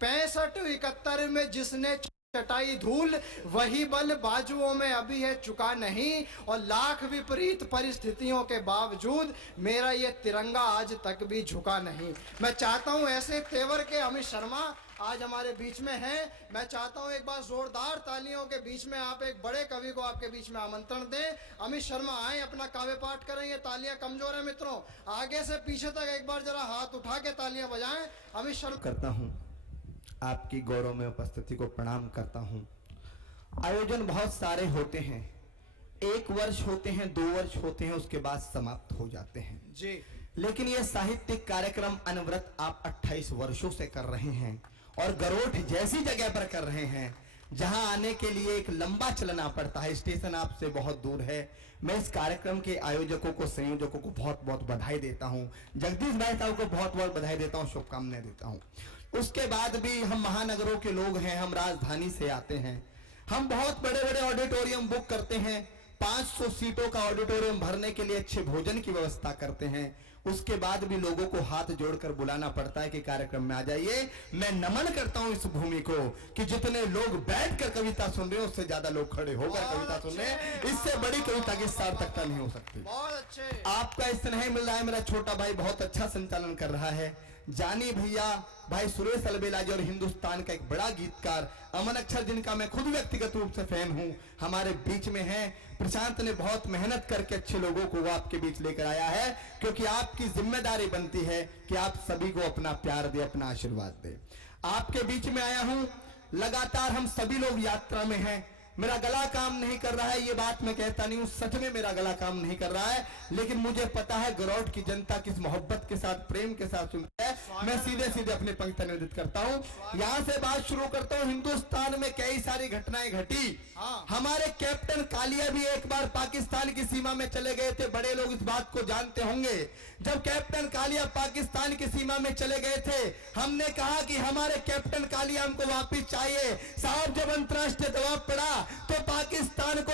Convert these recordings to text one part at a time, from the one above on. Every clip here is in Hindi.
65-71 में जिसने चटाई धूल, वही बल बाजुओं में अभी है चुका नहीं। और लाख विपरीत परिस्थितियों के बावजूद मेरा ये तिरंगा आज तक भी झुका नहीं। मैं चाहता हूं ऐसे तेवर के अमित शर्मा आज हमारे बीच में हैं। मैं चाहता हूं एक बार जोरदार तालियों के बीच में आप एक बड़े कवि को आपके बीच में आमंत्रण दें। अमित शर्मा आए, अपना काव्य पाठ करें। ये तालियां कमजोर है मित्रों, आगे से पीछे तक एक बार जरा हाथ उठा के तालियां बजाएं। अमित शर्मा करता हूं, आपकी गौरव में उपस्थिति को प्रणाम करता हूं। आयोजन बहुत सारे होते हैं, 1 वर्ष होते हैं, 2 वर्ष होते हैं, उसके बाद समाप्त हो जाते हैं जी। लेकिन यह साहित्यिक कार्यक्रम अनवरत आप 28 वर्षों से कर रहे हैं और गरोठ जैसी जगह पर कर रहे हैं जहां आने के लिए एक लंबा चलना पड़ता है, स्टेशन आपसे बहुत दूर है। मैं इस कार्यक्रम के आयोजकों को, संयोजकों को बहुत बहुत बधाई देता हूं। जगदीश भाई साहब को बहुत बहुत बधाई देता हूं, शुभकामनाएं देता हूं। उसके बाद भी हम महानगरों के लोग हैं, हम राजधानी से आते हैं, हम बहुत बड़े बड़े ऑडिटोरियम बुक करते हैं, 500 सीटों का ऑडिटोरियम भरने के लिए अच्छे भोजन की व्यवस्था करते हैं। उसके बाद भी लोगों को हाथ जोड़कर बुलाना पड़ता है कि कार्यक्रम में आ जाइए। मैं नमन करता हूं इस भूमि को कि जितने लोग बैठकर कविता सुन रहे हैं उससे ज्यादा लोग खड़े होकर कविता सुन रहे हैं। इससे बड़ी कविता की सार्थकता नहीं हो सकती। बहुत अच्छे। आपका स्नेह मिल रहा है। मेरा छोटा भाई बहुत अच्छा संचालन कर रहा है। जानी भैया, भाई सुरेश अलबेला जी और हिंदुस्तान का एक बड़ा गीतकार अमन अक्षर, जिनका मैं खुद व्यक्तिगत रूप से फैन हूं, हमारे बीच में हैं। प्रशांत ने बहुत मेहनत करके अच्छे लोगों को वो आपके बीच लेकर आया है, क्योंकि आपकी जिम्मेदारी बनती है कि आप सभी को अपना प्यार दे, अपना आशीर्वाद दे। आपके बीच में आया हूं, लगातार हम सभी लोग यात्रा में हैं। मेरा गला काम नहीं कर रहा है, ये बात मैं कहता नहीं हूं, सच में मेरा गला काम नहीं कर रहा है, लेकिन मुझे पता है गरौट की जनता किस मोहब्बत के साथ, प्रेम के साथ सुनती है। मैं सीधे सीधे अपने पंक्ति निवेदित करता हूं। यहां से बात शुरू करता हूं। हिंदुस्तान में कई सारी घटनाएं घटी। हमारे कैप्टन कालिया भी एक बार पाकिस्तान की सीमा में चले गए थे। बड़े लोग इस बात को जानते होंगे। जब कैप्टन कालिया पाकिस्तान की सीमा में चले गए थे, हमने कहा कि हमारे कैप्टन कालिया हमको वापिस चाहिए। साहब, जब अंतरराष्ट्रीय दबाव पड़ा तो पाकिस्तान को,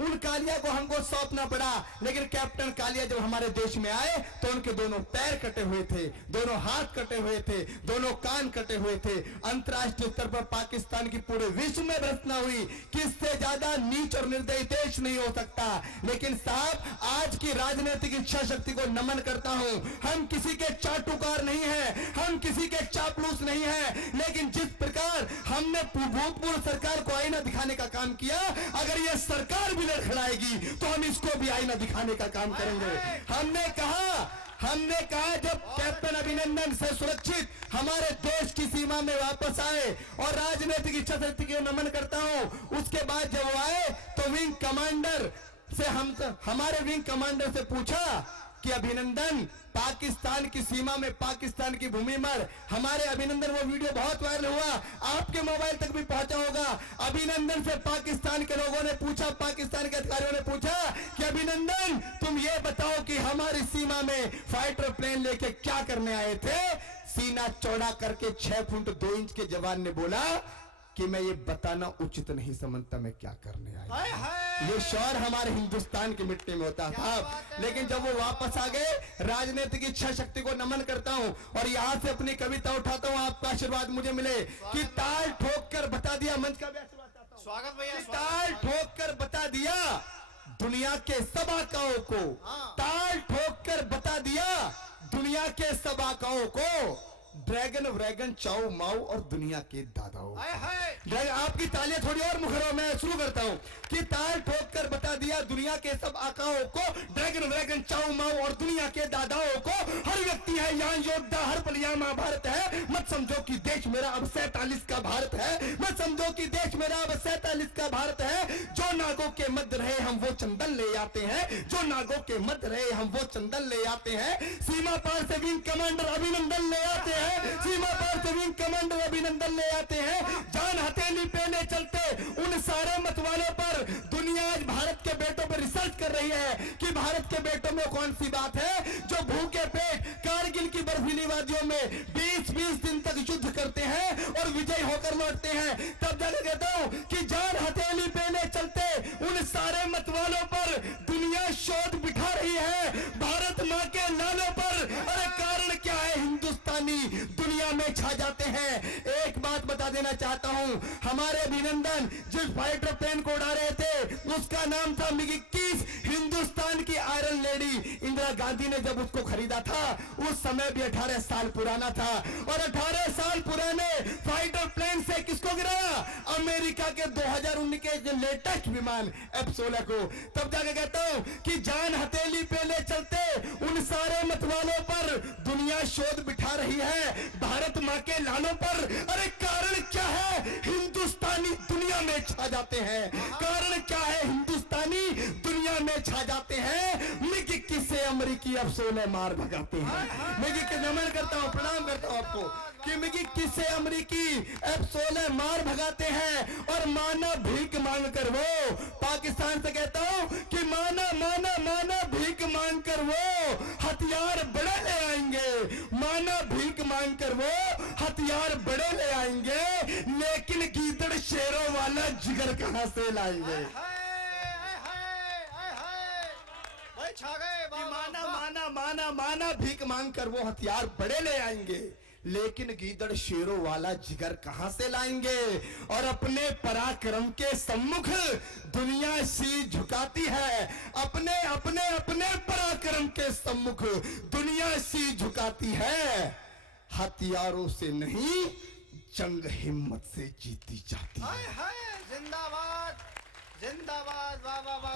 उन कालिया को हमको सौंपना पड़ा। लेकिन कैप्टन कालिया जब हमारे देश में आए तो उनके दोनों पैर कटे हुए थे, दोनों हाथ कटे हुए थे, दोनों कान कटे हुए थे। अंतरराष्ट्रीय स्तर पर पाकिस्तान की पूरे विश्व में भर्त्सना हुई। किससे ज्यादा नीच और निर्दयी देश नहीं हो सकता। लेकिन साहब, आज की राजनीतिक इच्छा शक्ति को नमन करता हूं। हम किसी के चाटुकार नहीं है, हम किसी के चापलूस नहीं है, लेकिन जिस प्रकार हमने भूतपूर्व सरकार को आईना दिखाने का काम किया, अगर यह सरकार भी लड़खड़ाएगी तो हम इसको भी आईना दिखाने का काम करेंगे। हमने कहा जब कैप्टन अभिनंदन से सुरक्षित हमारे देश की सीमा में वापस आए, और राजनीतिक इच्छा शक्ति को नमन करता हूं। उसके बाद जब वो आए तो विंग कमांडर से हमारे विंग कमांडर से पूछा कि अभिनंदन, पाकिस्तान की सीमा में, पाकिस्तान की भूमि पर हमारे अभिनंदन, वो वीडियो बहुत वायरल हुआ, आपके मोबाइल तक भी पहुंचा होगा। अभिनंदन से पाकिस्तान के लोगों ने पूछा, पाकिस्तान के अधिकारियों ने पूछा कि अभिनंदन, तुम ये बताओ कि हमारी सीमा में फाइटर प्लेन लेके क्या करने आए थे? सीना चौड़ा करके 6 फुट 2 इंच के जवान ने बोला कि मैं ये बताना उचित नहीं समझता मैं क्या करने आया। ये शौर हमारे हिंदुस्तान की मिट्टी में होता था। लेकिन जब वो वापस आ गए, राजनीतिक इच्छा शक्ति को नमन करता हूं और यहां से अपनी कविता उठाता हूं। आपका आशीर्वाद मुझे मिले कि ताल ठोक कर बता दिया, मंच का स्वागत भैया, ताल ठोक कर बता दिया दुनिया के सब आकाओं को, ताल ठोक कर बता दिया दुनिया के सब आकाओं को, ड्रैगन व्रैगन चाऊ माऊ और दुनिया के दादाओं। आपकी तालियां थोड़ी और मुखरों में शुरू करता हूं कि ताल ठोक कर बता दिया दुनिया के सब आकाओं को, ड्रैगन व्रैगन चाऊ माऊ और दुनिया के दादाओं को। हर व्यक्ति है यहाँ योद्धा, हर पल यहाँ महाभारत है। मत समझो कि देश मेरा अब 47 का भारत है, मत समझो कि देश मेरा अब 47 का भारत है। जो नागों के मध्य रहे हम वो चंदन ले आते हैं, जो नागों के मध्य रहे हम वो चंदन ले आते हैं। सीमा पार से विंग कमांडर अभिनंदन ले आते हैं, सीमा पार से विंग कमांडर अभिनंदन ले आते हैं। जान हथेली पहने चलते उन सारे मतवालों पर दुनिया आज भारत के बेटों पर रिसर्च कर रही है कि भारत के बेटों में कौन सी बात है जो भूखे पेट कारगिल की बर्फीली वादियों में 20-20 दिन तक युद्ध करते हैं और विजय होकर लौटते हैं। तब जाकर कहता हूं कि जान हथेली पहने चलते उन सारे मतवालों पर दुनिया शोध बिठा रही है, भारत मां के लालों पर। अरे कारण क्या है? हिंदुस्तानी दुनिया में छा जाते हैं। देना चाहता हूं। हमारे अभिनंदन जिस फाइटर प्लेन को उड़ा रहे थे उसका नाम था मिग 21। हिंदुस्तान की आयरन लेडी इंदिरा गांधी ने जब उसको खरीदा था उस समय भी 18 साल पुराना था, और 18 साल पुराने फाइटर प्लेन से किसको गिराया? अमेरिका के 2019 के जो लेटेस्ट विमान F-16 को। तब जाके कहता हूं कि जान हथेली पे ले चलते उन सारे मतवालों पर दुनिया शोध बिठा रही है, भारत मां के लालों पर। अरे कारण क्या है? हिंदुस्तानी दुनिया में छा जाते हैं। कारण क्या है? हिंदुस्तानी दुनिया में छा जाते हैं। मिग 21 से अमेरिकी F-16 मार भगाते हैं। मिग 21 नमन करता हूं, प्रणाम करता हूं आपको कि मिग 21 से अमेरिकी F-16 मार भगाते हैं। और माना भीख मांग कर वो पाकिस्तान से कहता हूं कि माना माना माना भीख मांग कर वो हथियार बड़े ले आएंगे। माना भीख मांग कर वो हथियार बड़े ले आएंगे, लेकिन गीदड़ शेरों वाला जिगर कहां से लाएंगे? छा गए माना माना माना माना भीख मांग कर वो हथियार बड़े ले आएंगे, लेकिन गीदड़ शेरों वाला जिगर कहां से लाएंगे? और अपने पराक्रम के सम्मुख दुनिया शीश झुकाती है। अपने अपने अपने पराक्रम के सम्मुख दुनिया शीश झुकाती है। हथियारों से नहीं, जंग हिम्मत से जीती जाती है। जिंदाबाद जिंदाबाद, वाह वाह वाह।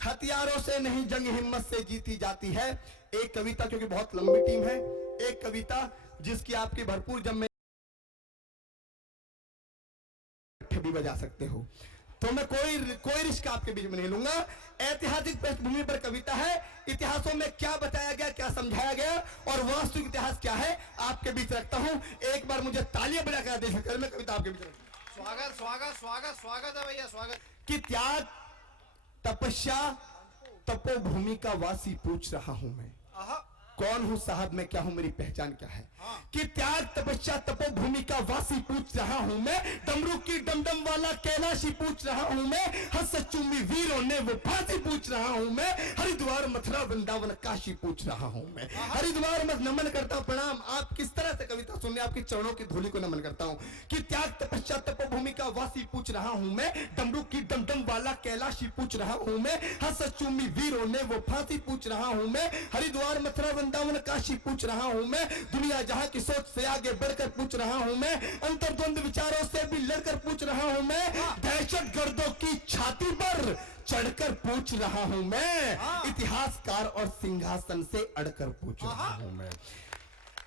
हथियारों से नहीं, जंग हिम्मत से जीती जाती है। एक कविता, क्योंकि बहुत लंबी टीम है, एक कविता जिसकी आपकी भरपूर जब में भी बजा सकते हो, तो मैं कोई रिस्क आपके बीच में नहीं लूंगा। ऐतिहासिक पृष्ठभूमि पर कविता है। इतिहासों में क्या बताया गया, क्या समझाया गया और वास्तविक इतिहास क्या है, आपके बीच रखता हूं। एक बार मुझे तालियां बजाकर दे सकते हैं, मैं कविता आपके बीच रखता हूं। स्वागत स्वागत स्वागत स्वागत है भैया, स्वागत। कि त्याग तपस्या तपोभूमि का वासी पूछ रहा हूं मैं, कौन हूं साहब मैं, क्या हूं, मेरी पहचान क्या है? कि त्याग तपस्या तपोभूमि का वासी पूछ रहा हूं मैं, डमरू की डमडम वाला कैलाशी पूछ रहा हूं मैं, हंस चुम्मी वीरों ने वो फांसी पूछ रहा हूं मैं, हरिद्वार मथुरा वृंदावन काशी पूछ रहा हूं मैं। हरिद्वार में नमन करता हूं, प्रणाम। आप किस तरह से कविता सुनने, आपके चरणों की धूलि को नमन करता हूं। कि त्याग तपस्या तपोभूमि का वासी पूछ रहा हूं मैं, डमरू की डमडम वाला कैलाशी पूछ रहा हूं मैं, हंस चुम्मी वीरों ने वो फांसी पूछ रहा हूं मैं, हरिद्वार मथुरा वृंदावन काशी पूछ रहा हूं मैं, दुनिया जहां की सोच से आगे बढ़कर पूछ रहा हूं मैं, अंतर्द्वंद विचारों से भी लड़कर पूछ रहा हूं मैं, दहशत गर्दों की छाती पर चढ़कर पूछ रहा हूं मैं, इतिहासकार और सिंहासन से अड़कर पूछ रहा हूं मैं।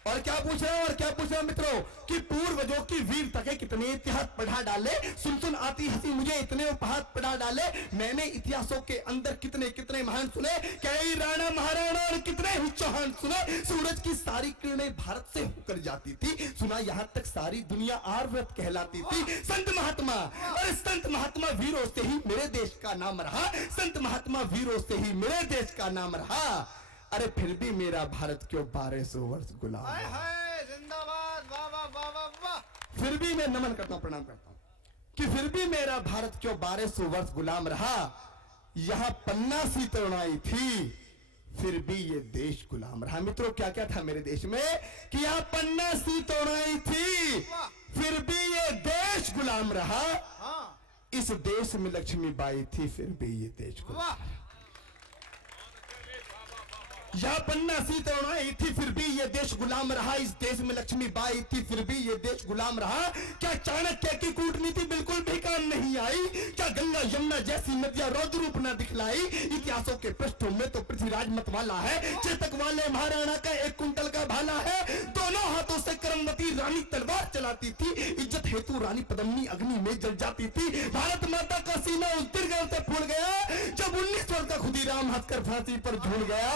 और क्या पूछ रहा हूं, और क्या पूछ रहा हूं मित्रों, कि पूर्वजों की वीरता के कितने इतिहास पढ़ा डाले, सुन सुन आती हंसी मुझे इतने उपहास पढ़ा डाले। मैंने इतिहासों के अंदर कितने कितने महान सुने, कई राणा महाराणा और कितने ही चौहान सुने। सूरज की सारी किरणें भारत से होकर जाती थी, सुना यहां तक सारी दुनिया आर्यव्रत कहलाती थी। संत महात्मा, और संत महात्मा वीरों से ही मेरे देश का नाम रहा, संत महात्मा वीरों से ही मेरे देश का नाम रहा। अरे फिर भी मेरा भारत क्यों 1200 वर्ष गुलाम है? जिंदाबाद, वाह वाह वाह वाह वाह। फिर भी मैं नमन करता हूं, प्रणाम करता हूं कि फिर भी मेरा भारत क्यों 1200 वर्ष गुलाम रहा। यहां पन्ना सी तरुणाई थी, फिर भी ये देश गुलाम रहा। मित्रों क्या क्या था मेरे देश में, कि यहां पन्ना सी तरुणाई थी, फिर भी ये देश गुलाम रहा। इस देश में लक्ष्मीबाई थी, फिर भी ये देश गुलाम रहा। यह पन्ना सी तरुणाई थी, फिर भी ये देश गुलाम रहा। इस देश में लक्ष्मीबाई थी, फिर भी ये देश गुलाम रहा। क्या चाणक्य की कूटनीति बिल्कुल भी काम नहीं आई? क्या गंगा यमुना जैसी नदियां रौद्र रूप न दिखलाई? इतिहासों के पृष्ठों में तो पृथ्वीराज मतवाला है, चेतक वाले महाराणा का 1 कुंटल का भाला है। दोनों हाथों से करमवती रानी तलवार चलाती थी, इज्जत हेतु रानी पद्मिनी अग्नि में जल जाती थी। भारत माता का सीना उस दीर्घ से फूल गया जब 19 वर्ष का खुदीराम हंसकर फांसी पर झूल गया,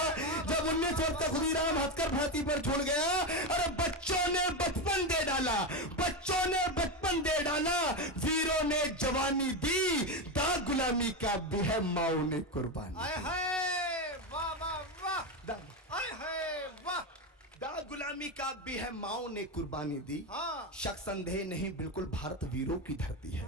जब 19 वर्ष का खुदीराम हंसकर फांसी पर झूल गया। अरे बच्चों ने बचपन दे डाला, बच्चों ने बचपन दे डाला, वीरों ने जवानी दी, दाग गुलामी का भी है माओ ने कुर्बानी। वाह वाह वाह, दाग गुलामी का भी है माओ ने कुर्बानी दी। शक संदेह नहीं, बिल्कुल भारत वीरों की धरती है।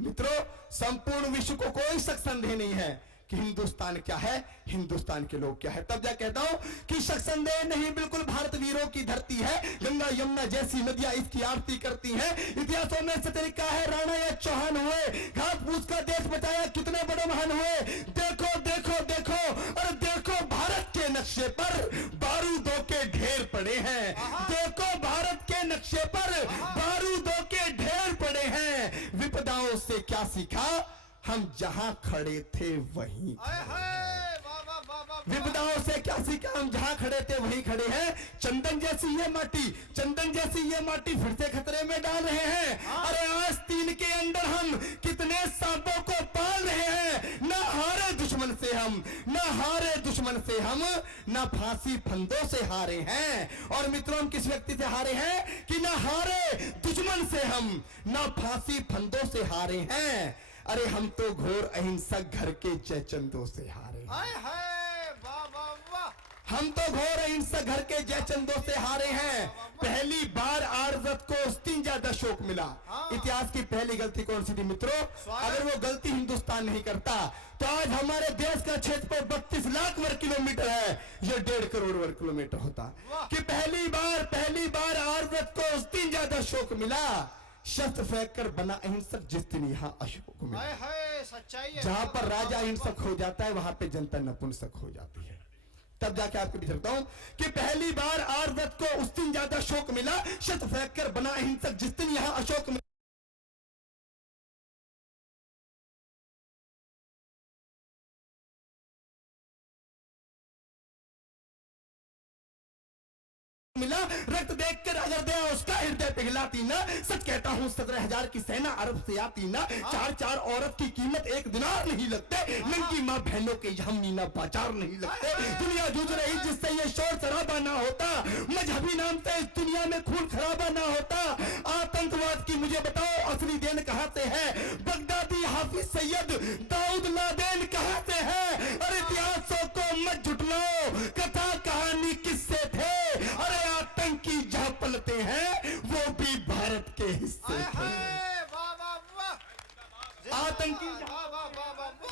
मित्रों संपूर्ण विश्व को कोई शक संदेह नहीं है कि हिंदुस्तान क्या है, हिंदुस्तान के लोग क्या है। तब जा कहता हूं कि शक संदेह नहीं, बिल्कुल भारत वीरों की धरती है। गंगा यमुना जैसी नदियां इसकी आरती करती हैं। इतिहासों में से तरीका है, राणा या चौहान हुए, घास फूस का देश बचाया, कितने बड़े महान हुए। देखो देखो देखो, और देखो भारत के नक्शे पर बारूदों के ढेर पड़े हैं। देखो भारत के नक्शे पर बारूदों के ढेर पड़े हैं। विपदाओं से क्या सीखा, हम जहां खड़े थे वहीं विपदाओं से क्या सीखा, हम जहां खड़े थे वहीं खड़े हैं। चंदन जैसी ये माटी, चंदन जैसी ये माटी फिर से खतरे में डाल रहे हैं। अरे आस्तीन के अंदर हम कितने सांपों को पाल रहे हैं। न हारे दुश्मन से हम, न हारे दुश्मन से हम, न फांसी फंदों से हारे हैं। और मित्रों, हम किस व्यक्ति से हारे हैं कि न हारे दुश्मन से हम, न फांसी फंदों से हारे हैं। अरे हम तो घोर अहिंसक घर के जयचंदों से हारे हैं। हम तो घोर अहिंसक घर के जयचंदों से हारे हैं। पहली बार आरजत को उस्तीन ज्यादा शोक मिला। इतिहास की पहली गलती कौन सी थी मित्रों? अगर वो गलती हिंदुस्तान नहीं करता तो आज हमारे देश का क्षेत्रफल 32 लाख वर्ग किलोमीटर है, ये 1.5 करोड़ वर्ग किलोमीटर होता। कि पहली बार आरजत को उस्तीन ज्यादा शोक मिला। शस्त्र फेंक कर बना अहिंसक जिस दिन यहाँ अशोक मिला। सच्चाई है। जहां पर राजा अहिंसक हो जाता है वहां पे जनता नपुंसक हो जाती है। तब जाके आपको बिछड़ता हूं कि पहली बार आरजत को उस दिन ज्यादा शोक मिला। शस्त्र फेंक कर बना अहिंसक जिस दिन यहाँ अशोक मिला। रक्त देखकर अगर दया उसका हृदय पिघलाती ना। सच कहता हूँ 17,000 की सेना अरब से आती ना। 4 औरत की कीमत 1 दिनार नहीं लगते। नंगी माँ बहनों के हम मीना बाजार नहीं लगते। दुनिया जूझ रही जिससे ये शोर शराबा ना होता। मजहबी नाम से इस दुनिया में खून खराबा ना होता। आतंकवाद की मुझे बताओ असली देन कहां से है? बगदादी हाफिज सैयद दाऊद लादेन कहां से है? अरे इतिहासों को मत झुठलाओ, कथा कहानी किससे थे? अरे आतंकी जहां पलते हैं वो भी भारत के हिस्से थे। आतंकी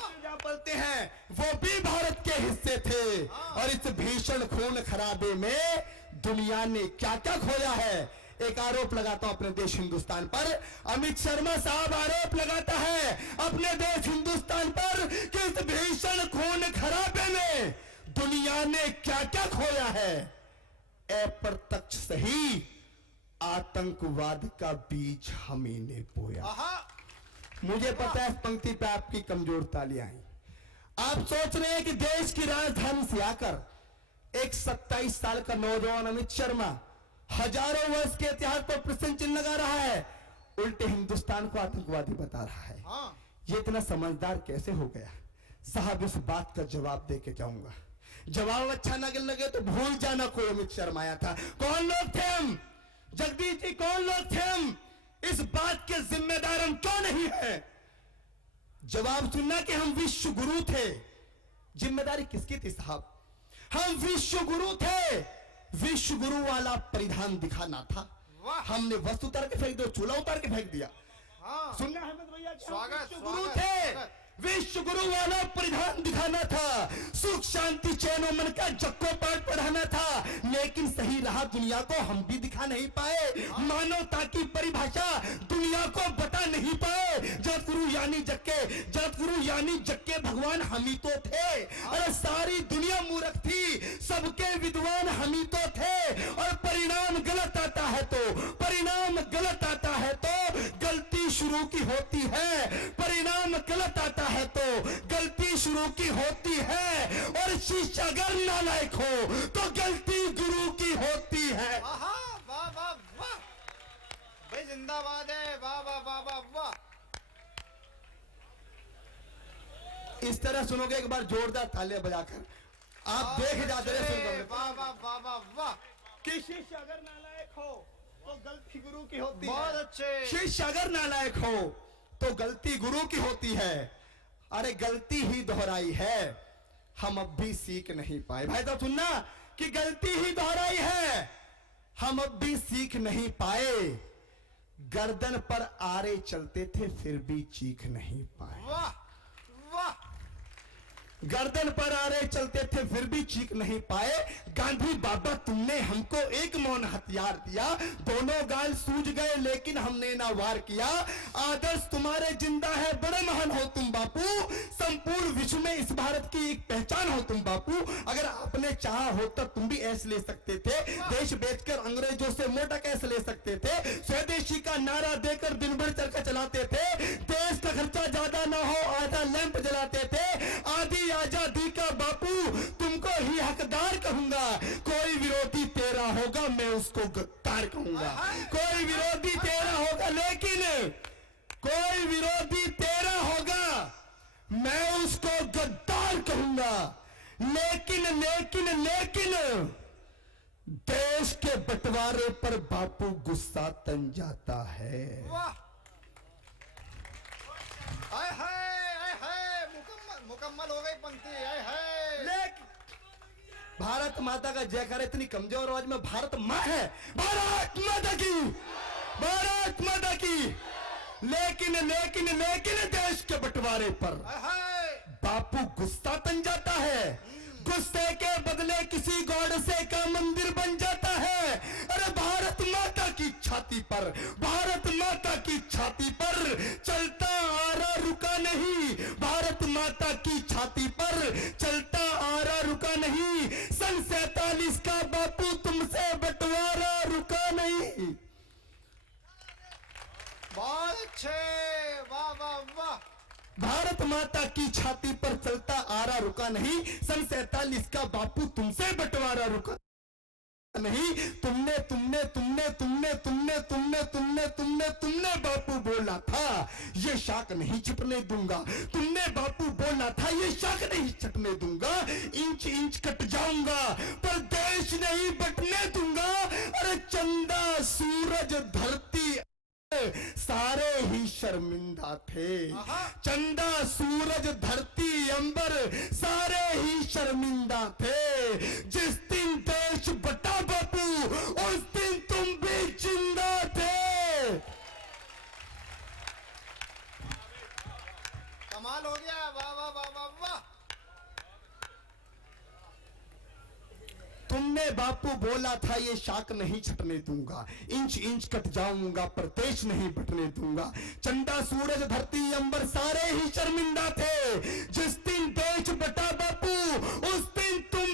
जहां पलते हैं वो भी भारत के हिस्से थे। और इस भीषण खून खराबे में दुनिया ने क्या क्या खोया है। एक आरोप लगाता हूं अपने देश हिंदुस्तान पर। अमित शर्मा साहब आरोप लगाता है अपने देश हिंदुस्तान पर कि इस भीषण खून खराबे में दुनिया ने क्या क्या खोया है। अप्रत्यक्ष सही आतंकवाद का बीज हमें ने बोया। मुझे पता है इस पंक्ति पे आपकी कमजोर तालियां आई। आप सोच रहे हैं कि देश की राजधानी से आकर एक 27 साल का नौजवान अमित शर्मा हजारों वर्ष के इतिहास पर प्रश्न चिन्ह लगा रहा है, उल्टे हिंदुस्तान को आतंकवादी बता रहा है। ये इतना समझदार कैसे हो गया? साहब इस बात का जवाब दे के जाऊंगा। जवाब अच्छा न लगे तो भूल जाना कोई अमित शर्मा आया था। कौन लोग थे हम? जगदीश जी, कौन लोग थे हम? इस बात के जिम्मेदार हम क्यों नहीं है? जवाब सुनना कि हम विश्व गुरु थे। जिम्मेदारी किसकी थी साहब? हम विश्व गुरु थे। विश्व गुरु वाला परिधान दिखाना था। हमने वस्तु उतार के फेंक दिया, चूल्हा उतार के फेंक दिया। सुनना अहमद भैया, स्वागत, विश्व गुरु थे। विश्व गुरु वाला परिधान दिखाना था। सुख शांति चैन और मन का जक्को पाठ पढ़ाना था। लेकिन सही राह दुनिया को हम भी दिखा नहीं पाए। मानवता की परिभाषा दुनिया को बता नहीं पाए। जगत गुरु यानी जक्के भगवान हम ही तो थे। अरे सारी दुनिया मूर्ख थी, सबके विद्वान हम ही तो थे। और परिणाम गलत आता है तो गलती शुरू की होती है। परिणाम गलत आता है तो गलती शुरू की होती है। और शिष्य अगर नालायक हो तो गलती गुरु की होती है। वाह वाह वाह भाई, जिंदाबाद है। वाह वाह वाह वाह वाह। इस तरह सुनोगे एक बार जोरदार तालियां बजाकर, आप देख जाते रहे। वाह वाह वाह वाह वाह। कि शिष्य अगर नालायक हो तो गलती गुरु की होती है। बहुत अच्छे। शिष्य अगर नालायक हो तो गलती गुरु की होती है। अरे गलती ही दोहराई है, हम अब भी सीख नहीं पाए। भाई तो सुनना कि गलती ही दोहराई है, हम अब भी सीख नहीं पाए। गर्दन पर आरे चलते थे फिर भी चीख नहीं पाए। वाह वाह। गर्दन पर आ रहे चलते थे फिर भी चीख नहीं पाए। गांधी बाबा तुमने हमको एक मौन हथियार दिया, दोनों गाल सूझ गए लेकिन हमने ना वार किया। आदर्श तुम्हारे जिंदा है, बड़े महान हो तुम बापू, संपूर्ण विश्व में इस भारत की एक पहचान हो तुम बापू। अगर आपने चाहा हो तो तुम भी ऐसे ले सकते थे, देश बेचकर अंग्रेजों से मोटा कैसे ले सकते थे, स्वदेशी का नारा देकर दिन भर चरखा चलाते थे, देश का खर्चा ज्यादा ना हो आधा लैंप जलाते थे। आधी आजादी का बापू तुमको ही हकदार कहूंगा, कोई विरोधी तेरा होगा मैं उसको गद्दार कहूंगा। कोई विरोधी तेरा होगा लेकिन कोई विरोधी तेरा होगा मैं उसको गद्दार कहूंगा। लेकिन लेकिन लेकिन देश के बंटवारे पर बापू गुस्सा तन जाता है। वाह, हाय हाय हाय, मुकम्मल हो गई पंक्ति। हाय हाय, भारत माता का जयकारा इतनी कमजोर आवाज में भारत माँ है, भारत माता की, भारत माता की। लेकिन लेकिन लेकिन देश के बंटवारे पर बापू गुस्सा तन जाता है। गुस्से के बदले किसी गॉड से का मंदिर बन जाता है। अरे भारत माता की छाती पर, भारत माता की छाती पर चलता आ रहा रुका नहीं, भारत माता की छाती पर चलता आ रहा रुका नहीं। सन 47 का बापू तुमसे बंटवारा रुका नहीं। बहुत अच्छे, वाह वाह वाह। भारत माता की छाती पर चलता आ रहा रुका नहीं, सन 47 का बापू तुमसे बंटवारा रुका नहीं। तुमने तुमने तुमने तुमने तुमने तुमने तुमने तुमने तुमने बापू बोला था ये शाख नहीं छिपने दूंगा, तुमने बापू बोला था ये शाख नहीं छिपने दूंगा। इंच इंच कट जाऊंगा पर देश नहीं बटने दूंगा। अरे चंदा सूरज धरती सारे ही शर्मिंदा थे, चंदा सूरज धरती अंबर सारे ही शर्मिंदा थे। जिस दिन देश बटा बापू उस दिन तुम भी जिंदा थे। कमाल हो गया, वाह वाह वाह वाह वाह। तुमने बापू बोला था ये शाख नहीं छटने दूंगा, इंच इंच कट जाऊंगा पर देश नहीं बटने दूंगा। चंदा सूरज धरती अंबर सारे ही शर्मिंदा थे। जिस दिन देश बटा बापू उस दिन तुम